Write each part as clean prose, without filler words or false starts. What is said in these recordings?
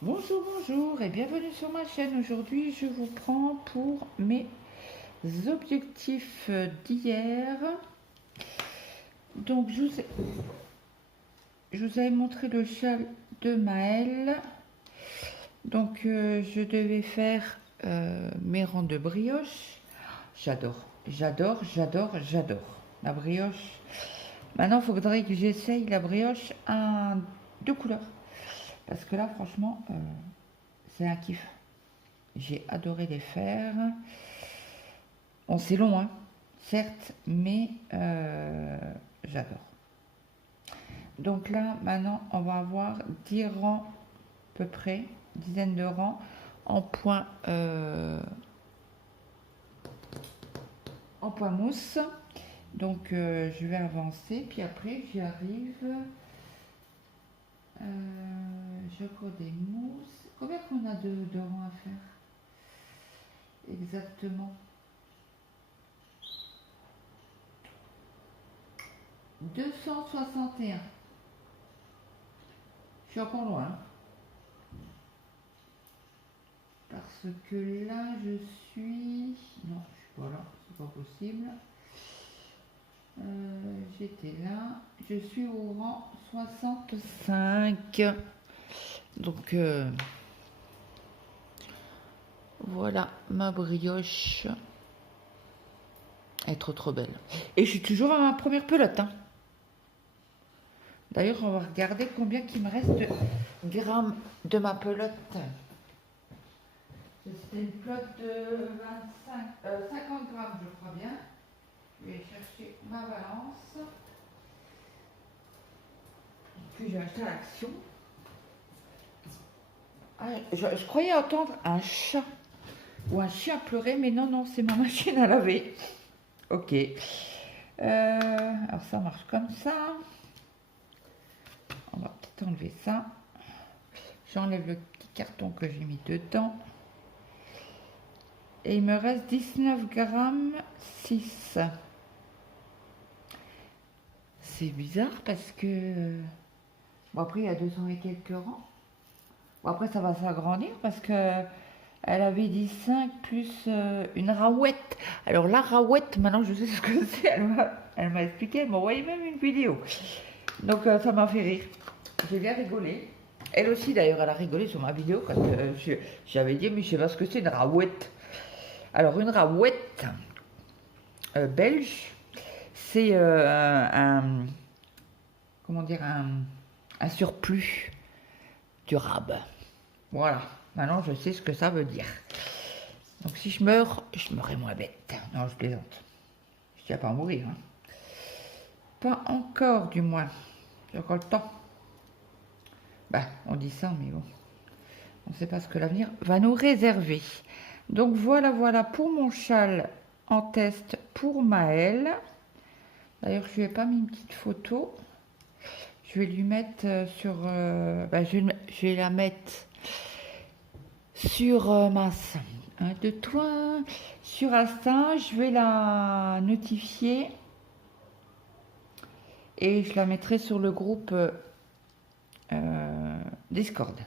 Bonjour, bonjour et bienvenue sur ma chaîne. Aujourd'hui, je vous prends pour mes objectifs d'hier. Donc, je vous avais montré le châle de Maëlle. Donc, je devais faire mes rangs de brioche. J'adore la brioche. Maintenant, il faudrait que j'essaye la brioche en deux couleurs. Parce que là, franchement, c'est un kiff. J'ai adoré les faire. Bon, c'est long, hein, certes, mais j'adore. Donc là, maintenant, on va avoir 10 rangs, à peu près, dizaine de rangs, en point mousse. Donc, je vais avancer, puis après, j'y arrive. Je cours des mousses. Combien qu'on a de rangs à faire exactement? 261. Je suis encore loin. Parce que là, je suis... Non, je suis pas là, c'est pas possible. J'étais là. Je suis au rang 65. Donc, voilà ma brioche. Elle est trop belle. Et je suis toujours à ma première pelote. Hein. D'ailleurs, on va regarder combien il me reste de grammes de ma pelote. C'était une pelote de 50 grammes, je crois bien. Je vais chercher ma balance. Puis j'ai acheté à l'Action. Ah, je croyais entendre un chat ou un chien pleurer, mais non, c'est ma machine à laver. Ok. Alors ça marche comme ça. On va peut-être enlever ça. J'enlève le petit carton que j'ai mis dedans. Et il me reste 19 grammes 6. C'est bizarre parce que... Bon, après, il y a 200 et quelques rangs. Bon, après, ça va s'agrandir parce que elle avait dit 5 plus une raouette. Alors, la raouette, maintenant, je sais ce que c'est. Elle m'a expliqué, elle m'a envoyé même une vidéo. Donc, ça m'a fait rire. J'ai bien rigolé. Elle aussi, d'ailleurs, elle a rigolé sur ma vidéo quand j'avais dit, mais je sais pas ce que c'est, une raouette. Alors, une raouette belge, c'est comment dire, un surplus du rab. Voilà, maintenant je sais ce que ça veut dire. Donc si je meurs, je mourrai moins bête. Non, je plaisante. Je tiens pas à mourir. Hein. Pas encore, du moins. J'ai encore le temps. Bah, on dit ça, mais bon. On ne sait pas ce que l'avenir va nous réserver. Donc voilà pour mon châle en test pour Maëlle. D'ailleurs, je lui ai pas mis une petite photo. Je vais lui mettre sur... je vais la mettre sur mince. De toi sur Insta. Je vais la notifier. Et je la mettrai sur le groupe Discord.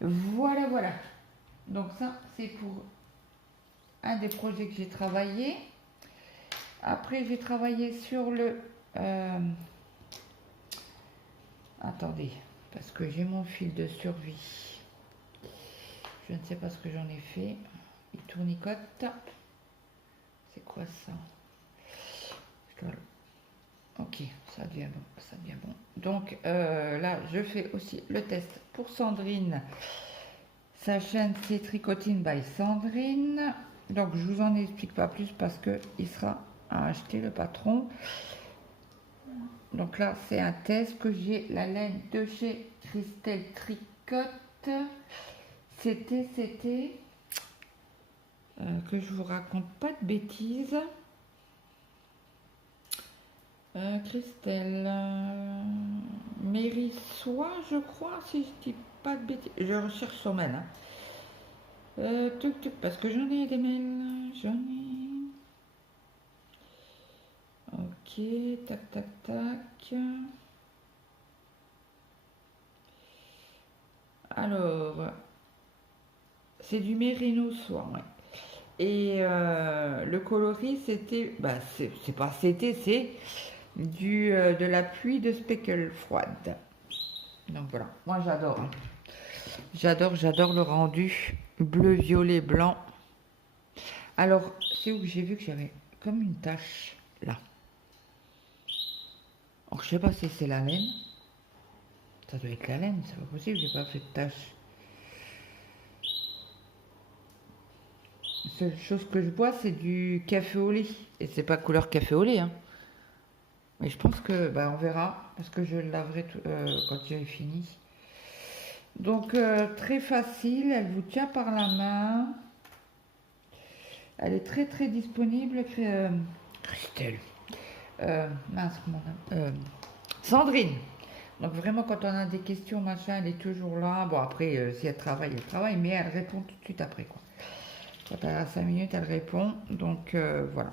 Voilà. Donc ça, c'est pour un des projets que j'ai travaillé. Après, j'ai travaillé sur le... attendez, parce que j'ai mon fil de survie. Je ne sais pas ce que j'en ai fait. Il tournicote. C'est quoi ça? Ok, ça devient bon. Donc là, je fais aussi le test pour Sandrine. Sa chaîne, c'est Tricotine by Sandrine. Donc je vous en explique pas plus parce que il sera à acheter le patron. Donc là, c'est un test que j'ai la laine de chez Christelle Tricote. C'était que je vous raconte pas de bêtises. Christelle Mérissois, je crois, si je dis pas de bêtises. Je recherche son mail. Hein. Parce que j'en ai des mails. J'en ai. Ok, tac. Alors, c'est du mérino soie, ouais. Et le coloris, c'était, bah, c'est pas c'était, c'est de la pluie de speckle froide. Donc voilà, moi j'adore. Hein. J'adore le rendu bleu, violet, blanc. Alors, c'est où que j'ai vu que j'avais comme une tache là. Alors, je sais pas si c'est la laine. Ça doit être la laine, c'est pas possible, j'ai pas fait de tache. La seule chose que je bois, c'est du café au lait. Et c'est pas couleur café au lait, hein. Mais je pense que, bah, on verra, parce que je le laverai quand j'ai fini. Donc, très facile, elle vous tient par la main. Elle est très disponible. Christelle. Mince, comment Sandrine. Donc vraiment, quand on a des questions, machin, elle est toujours là. Bon, après, si elle travaille, mais elle répond tout de suite après, quoi. Quand elle a 5 minutes, elle répond. Donc, voilà.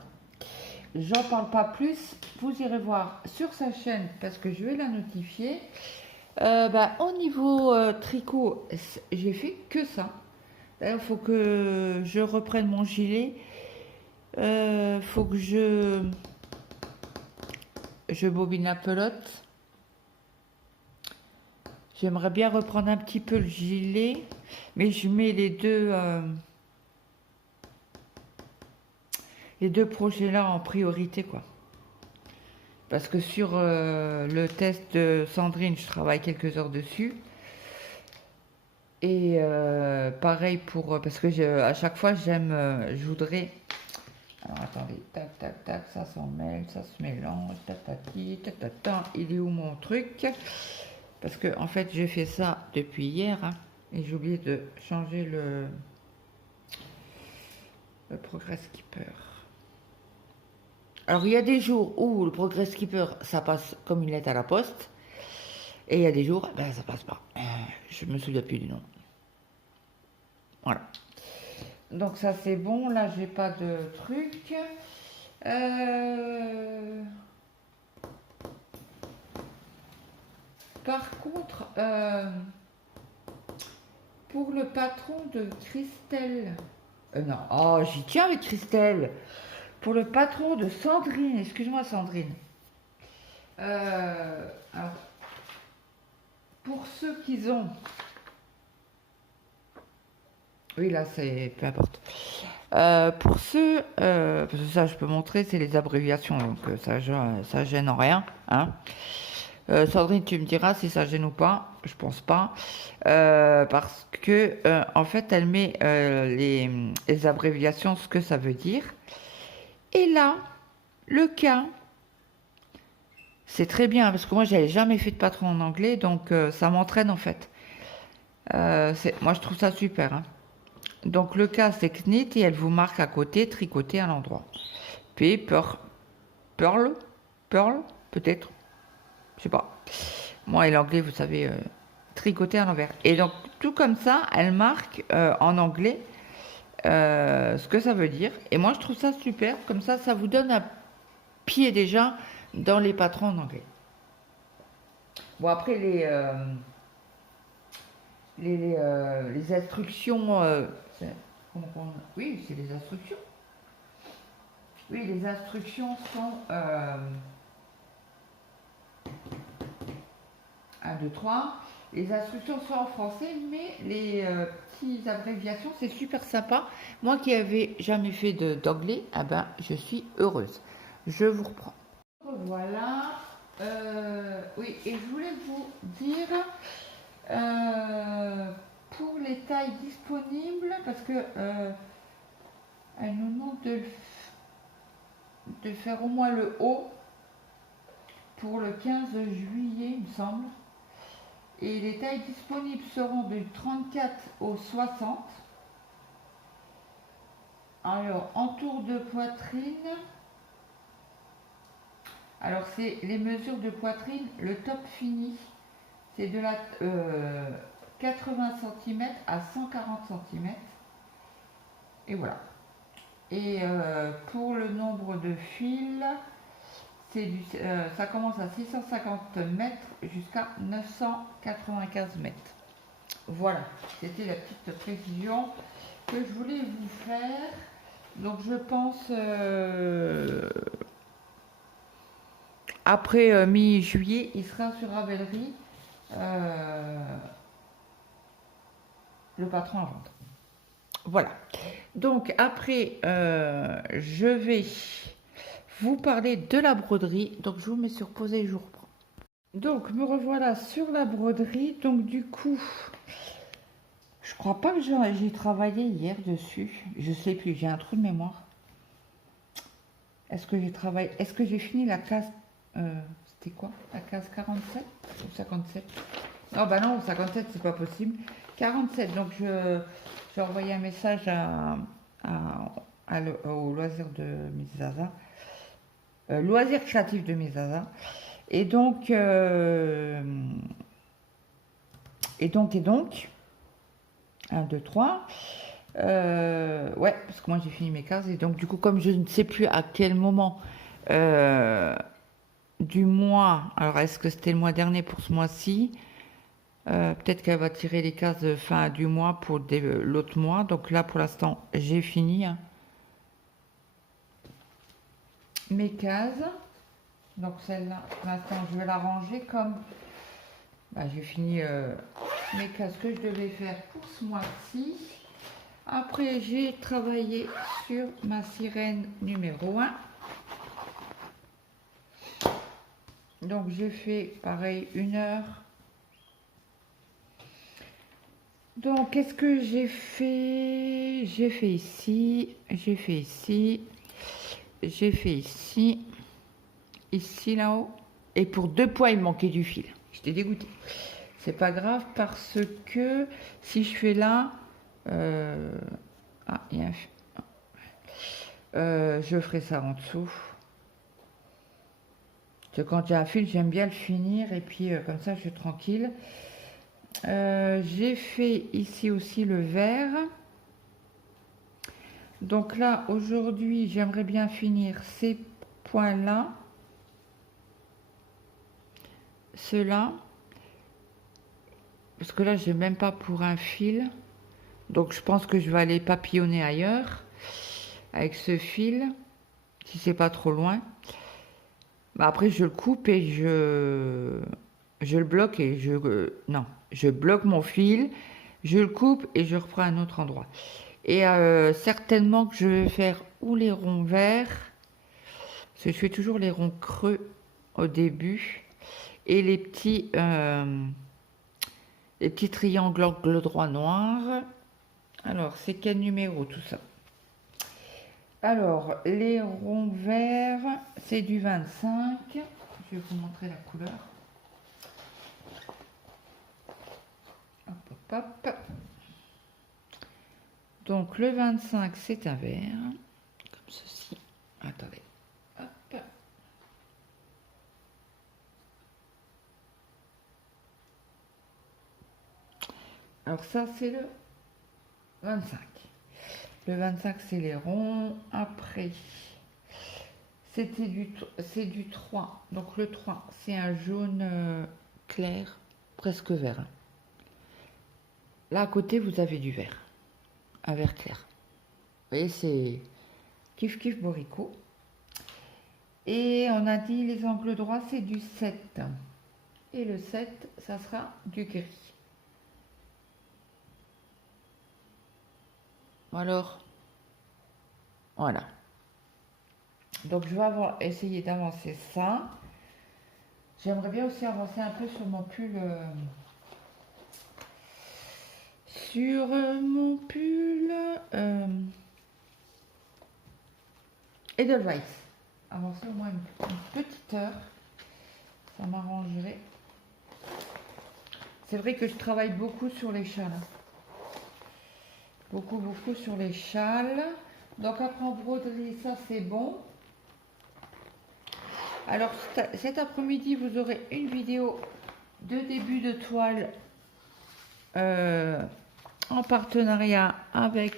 J'en parle pas plus. Vous irez voir sur sa chaîne, parce que je vais la notifier. Bah, au niveau tricot, j'ai fait que ça. D'ailleurs, il faut que je reprenne mon gilet. Faut que je bobine la pelote. J'aimerais bien reprendre un petit peu le gilet, mais je mets les deux projets là en priorité, quoi. Parce que sur le test de Sandrine, je travaille quelques heures dessus. Et pareil pour parce que à chaque fois je voudrais. Alors attendez, tac tac tac, ça s'en mêle, ça se mélange, tatati, tatata. Il est où mon truc? Parce que en fait j'ai fait ça depuis hier, hein, et j'ai oublié de changer le Progress Keeper. Alors il y a des jours où le Progress Keeper ça passe comme une lettre à la poste, et il y a des jours ben ça passe pas. Je me souviens plus du nom. Voilà. Donc ça c'est bon, là j'ai pas de truc. Par contre, pour le patron de Christelle, non, oh j'y tiens avec Christelle. Pour le patron de Sandrine, excuse-moi Sandrine. Alors, pour ceux qui ont, oui là c'est peu importe. Pour ceux, parce que ça je peux montrer, c'est les abréviations, donc ça gêne en rien. Hein. Sandrine, tu me diras si ça gêne ou pas. Je pense pas, parce que en fait, elle met les abréviations, ce que ça veut dire. Et là, le cas, c'est très bien parce que moi, j'avais jamais fait de patron en anglais, donc ça m'entraîne en fait. Moi, je trouve ça super. Hein. Donc le cas, c'est knit et elle vous marque à côté, tricoter à l'endroit. Puis pearl, peut-être, je sais pas. Moi et l'anglais, vous savez, tricoter à l'envers. Et donc, tout comme ça, elle marque en anglais ce que ça veut dire. Et moi, je trouve ça super. Comme ça vous donne un pied déjà dans les patrons en anglais. Bon, après, les instructions... oui, c'est les instructions. Oui, les instructions sont... 1, 2, 3. Les instructions sont en français, mais les petites abréviations, c'est super sympa. Moi qui n'avais jamais fait d'anglais, ah ben, je suis heureuse. Je vous reprends. Voilà. Oui, et je voulais vous dire, pour les tailles disponibles, parce que elle nous demande de faire au moins le haut pour le 15 juillet, il me semble. Et les tailles disponibles seront du 34 au 60. Alors, en tour de poitrine, alors c'est les mesures de poitrine, le top fini, c'est de la 80 cm à 140 cm. Et voilà. Et pour le nombre de fils, ça commence à 650 mètres jusqu'à 995 mètres. Voilà, c'était la petite précision que je voulais vous faire. Donc je pense après mi-juillet, il sera sur Ravelry le patron à vendre. Voilà. Donc après, je vais vous parler de la broderie. Donc je vous mets sur pause et je vous reprends. Donc me revoilà sur la broderie. Donc du coup, je crois pas que j'ai travaillé hier dessus. Je sais plus, j'ai un trou de mémoire. Est-ce que j'ai travaillé? Est-ce que j'ai fini la case? C'était quoi? La case 47 ou 57? Non, bah non, 57, c'est pas possible. 47, donc j'ai envoyé un message au loisir de mes Zaza. Loisir créatif de mes Zaza. Et donc, 1, 2, 3. Ouais, parce que moi j'ai fini mes cases. Et donc, du coup, comme je ne sais plus à quel moment du mois, alors est-ce que c'était le mois dernier pour ce mois-ci? Peut-être qu'elle va tirer les cases de fin du mois pour l'autre mois. Donc là, pour l'instant, j'ai fini hein, mes cases. Donc celle-là, pour l'instant, je vais la ranger comme... Bah, j'ai fini mes cases que je devais faire pour ce mois-ci. Après, j'ai travaillé sur ma sirène numéro 1. Donc j'ai fait pareil 1 heure. Donc qu'est-ce que j'ai fait? J'ai fait ici, j'ai fait ici, j'ai fait ici, ici là-haut. Et pour 2 poids, il me manquait du fil. J'étais dégoûtée. C'est pas grave parce que si je fais là, ah, il y a je ferai ça en dessous. Parce que quand j'ai un fil, j'aime bien le finir et puis comme ça, je suis tranquille. J'ai fait ici aussi le vert. Donc là, aujourd'hui, j'aimerais bien finir ces points-là. Ceux-là. Parce que là, j'ai même pas pour un fil. Donc je pense que je vais aller papillonner ailleurs. Avec ce fil. Si c'est pas trop loin. Bah, après, je le coupe et je le bloque et non, je bloque mon fil. Je le coupe et je reprends à un autre endroit. Et certainement que je vais faire ou les ronds verts, parce que je fais toujours les ronds creux au début, et les petits triangles angle droit noir. Alors, c'est quel numéro tout ça? Alors, les ronds verts, c'est du 25. Je vais vous montrer la couleur. Hop, hop, hop. Donc le 25, c'est un vert, comme ceci. Attendez. Hop. Alors ça, c'est le 25. Le 25, c'est les ronds. Après, c'est du 3. Donc le 3, c'est un jaune clair, presque vert. Là, à côté, vous avez du vert. Un vert clair. Vous voyez, c'est kiff kiff boricot. Et on a dit les angles droits, c'est du 7. Et le 7, ça sera du gris. Alors, voilà. Donc, je vais essayer d'avancer ça. J'aimerais bien aussi avancer un peu sur mon pull. Edelweiss. Avancer au moins une petite heure. Ça m'arrangerait. C'est vrai que je travaille beaucoup sur les châles. Beaucoup sur les châles. Donc après en broderie, ça c'est bon. Alors cet après-midi, vous aurez une vidéo de début de toile en partenariat avec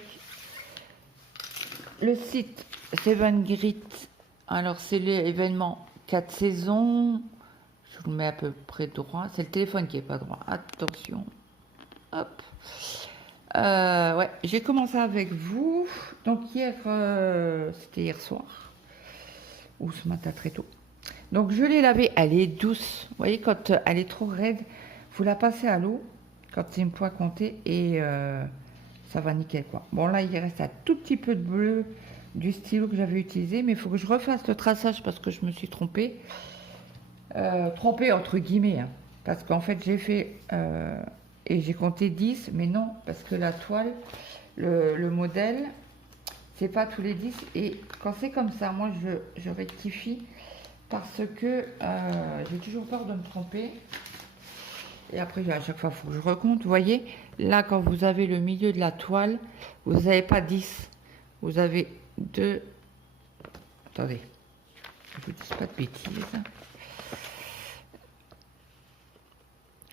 le site Seven Grit. Alors c'est l'événement 4 saisons. Je vous le mets à peu près droit. C'est le téléphone qui est pas droit. Attention. Hop. Ouais, j'ai commencé avec vous. Donc hier, c'était hier soir. Ou ce matin très tôt. Donc je l'ai lavée, elle est douce. Vous voyez, quand elle est trop raide, vous la passez à l'eau, quand c'est une fois comptée, et ça va nickel quoi. Bon là, il reste un tout petit peu de bleu du stylo que j'avais utilisé, mais il faut que je refasse le traçage parce que je me suis trompée. Trompée entre guillemets, hein, parce qu'en fait j'ai fait, et j'ai compté 10, mais non, parce que la toile, le modèle, c'est pas tous les 10, et quand c'est comme ça, moi je rectifie, parce que j'ai toujours peur de me tromper. Et après, à chaque fois, il faut que je recompte. Vous voyez, là, quand vous avez le milieu de la toile, vous n'avez pas 10. Vous avez 2. Attendez, je vous dis pas de bêtises.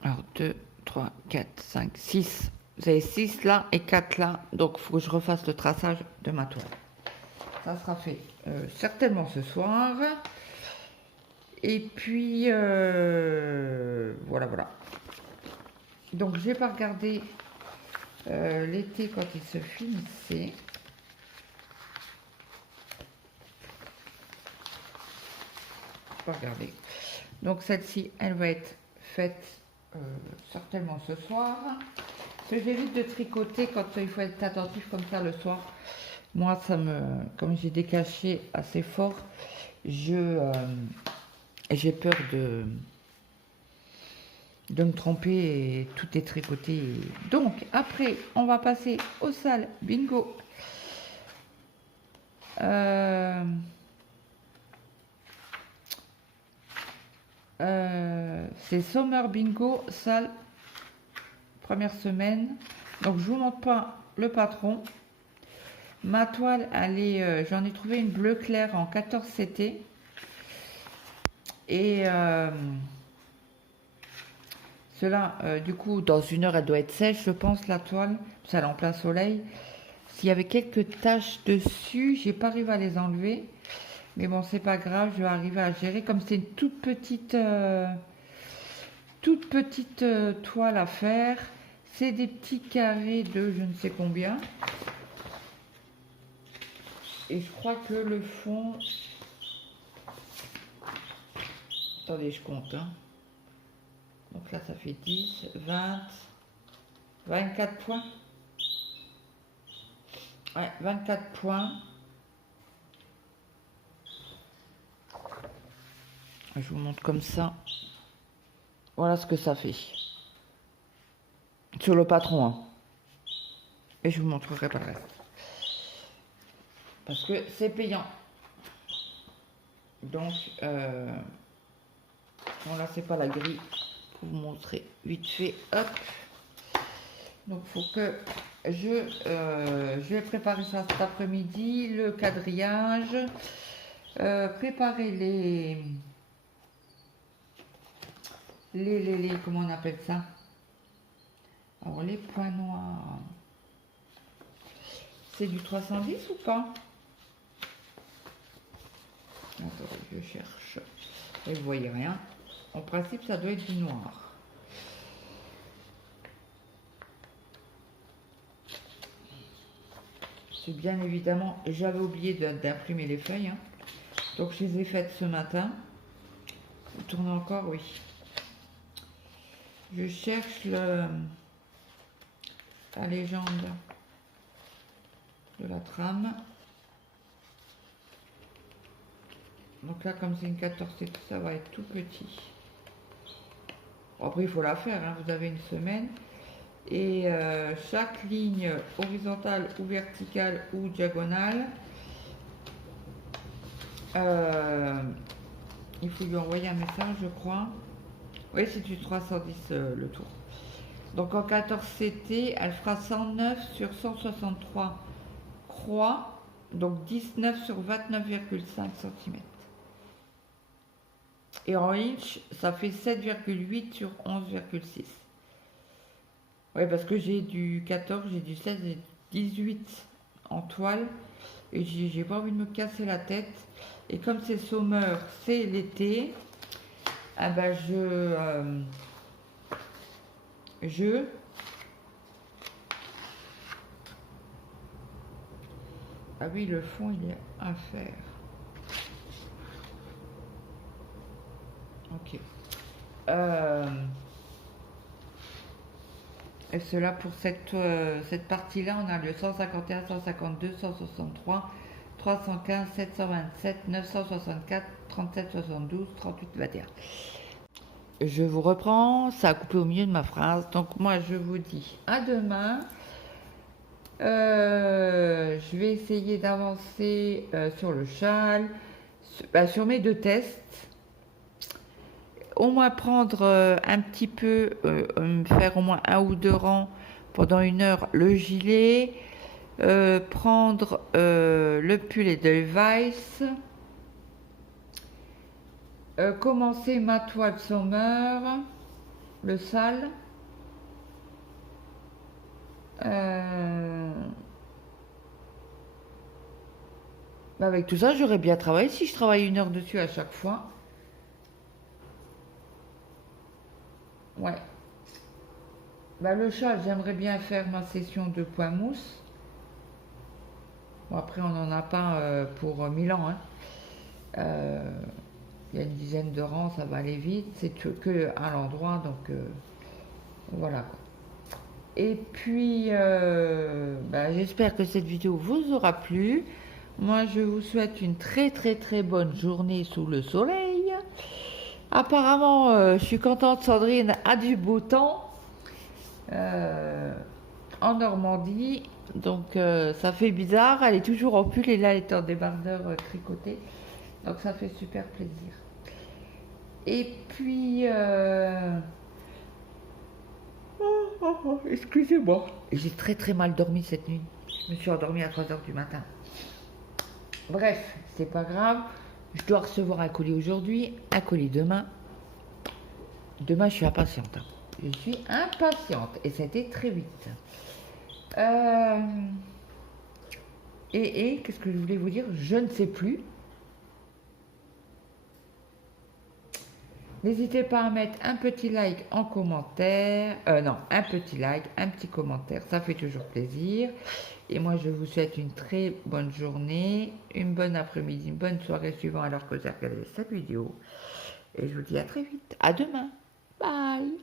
Alors, 2, 3, 4, 5, 6. Vous avez 6 là et 4 là. Donc, il faut que je refasse le traçage de ma toile. Ça sera fait certainement ce soir. Et puis, voilà. Donc, j'ai pas regardé l'été quand il se finissait. Pas regarder. Donc, celle-ci, elle va être faite certainement ce soir. Parce que j'évite de tricoter quand il faut être attentif comme ça le soir. Moi, comme j'ai des cachets assez forts, j'ai peur de me tromper et tout est tricoté. Donc après, on va passer au sale bingo. C'est Summer Bingo, salle, première semaine. Donc je vous montre pas le patron. Ma toile, j'en ai trouvé une bleu clair en 14 CT. Et cela, du coup, dans une heure, elle doit être sèche, je pense, la toile. Ça, elle est en plein soleil. S'il y avait quelques taches dessus, j'ai pas arrivé à les enlever. Mais bon, c'est pas grave, je vais arriver à gérer. Comme c'est une toute petite toile à faire. C'est des petits carrés de je ne sais combien. Et je crois que le fond... Attendez, je compte. Hein. Donc là, ça fait 10, 20, 24 points. Ouais, 24 points. Je vous montre comme ça. Voilà ce que ça fait. Sur le patron. Hein. Et je vous montrerai pas le reste. Parce que c'est payant. Donc, bon là, c'est pas la grille. Pour vous montrer vite fait. Hop. Donc, il faut que je vais préparer ça cet après-midi. Le quadrillage. Préparer les... Comment on appelle ça? Alors, les points noirs. C'est du 310 ou pas? Attends, je cherche. Et vous voyez rien. En principe, ça doit être du noir. C'est bien évidemment, j'avais oublié d'imprimer les feuilles. Hein. Donc, je les ai faites ce matin. Vous tournez encore, oui. Je cherche la légende de la trame. Donc là, comme c'est une 14, ça va être tout petit. Après, il faut la faire, hein. Vous avez une semaine. Et chaque ligne horizontale ou verticale ou diagonale, il faut lui envoyer un message, je crois. Oui, c'est du 310 le tour. Donc en 14 CT, elle fera 109 sur 163 croix, donc 19 sur 29,5 cm. Et en inch, ça fait 7,8 sur 11,6. Oui, parce que j'ai du 14, j'ai du 16 et 18 en toile. Et j'ai pas envie de me casser la tête. Et comme c'est summer, c'est l'été, ah ben je Ah oui, le fond, il est à faire. Ok. Et cela pour cette partie-là, on a le 151, 152, 163, 315, 727, 964, 37, 72, 38, 21. Je vous reprends, ça a coupé au milieu de ma phrase. Donc moi, je vous dis à demain. Je vais essayer d'avancer sur le châle, sur mes 2 tests. Au moins prendre un petit peu, faire au moins 1 ou 2 rangs pendant 1 heure le gilet, prendre le pull Edelweiss, commencer ma toile Sommer, le sale. Avec tout ça, j'aurais bien travaillé si je travaille 1 heure dessus à chaque fois. Ouais. Le châle, j'aimerais bien faire ma session de point mousse. Bon, après, on n'en a pas pour 1000 ans. Hein. Il y a une dizaine de rangs, ça va aller vite. C'est que à l'endroit, donc voilà. Et puis, j'espère que cette vidéo vous aura plu. Moi, je vous souhaite une très très très bonne journée sous le soleil. Apparemment, je suis contente, Sandrine a du beau temps en Normandie. Donc, ça fait bizarre. Elle est toujours en pull et là, elle est en débardeur tricoté. Donc, ça fait super plaisir. Et puis, excusez-moi. J'ai très très mal dormi cette nuit. Je me suis endormie à 3 heures du matin. Bref, c'est pas grave. Je dois recevoir un colis aujourd'hui, un colis demain. Demain, je suis impatiente. Hein. Je suis impatiente et c'était très vite. Qu'est-ce que je voulais vous dire? Je ne sais plus. N'hésitez pas à mettre un petit like en commentaire. Non, un petit like, un petit commentaire, ça fait toujours plaisir. Et moi, je vous souhaite une très bonne journée, une bonne après-midi, une bonne soirée suivant alors que vous regardez cette vidéo. Et je vous dis à très vite. À demain. Bye.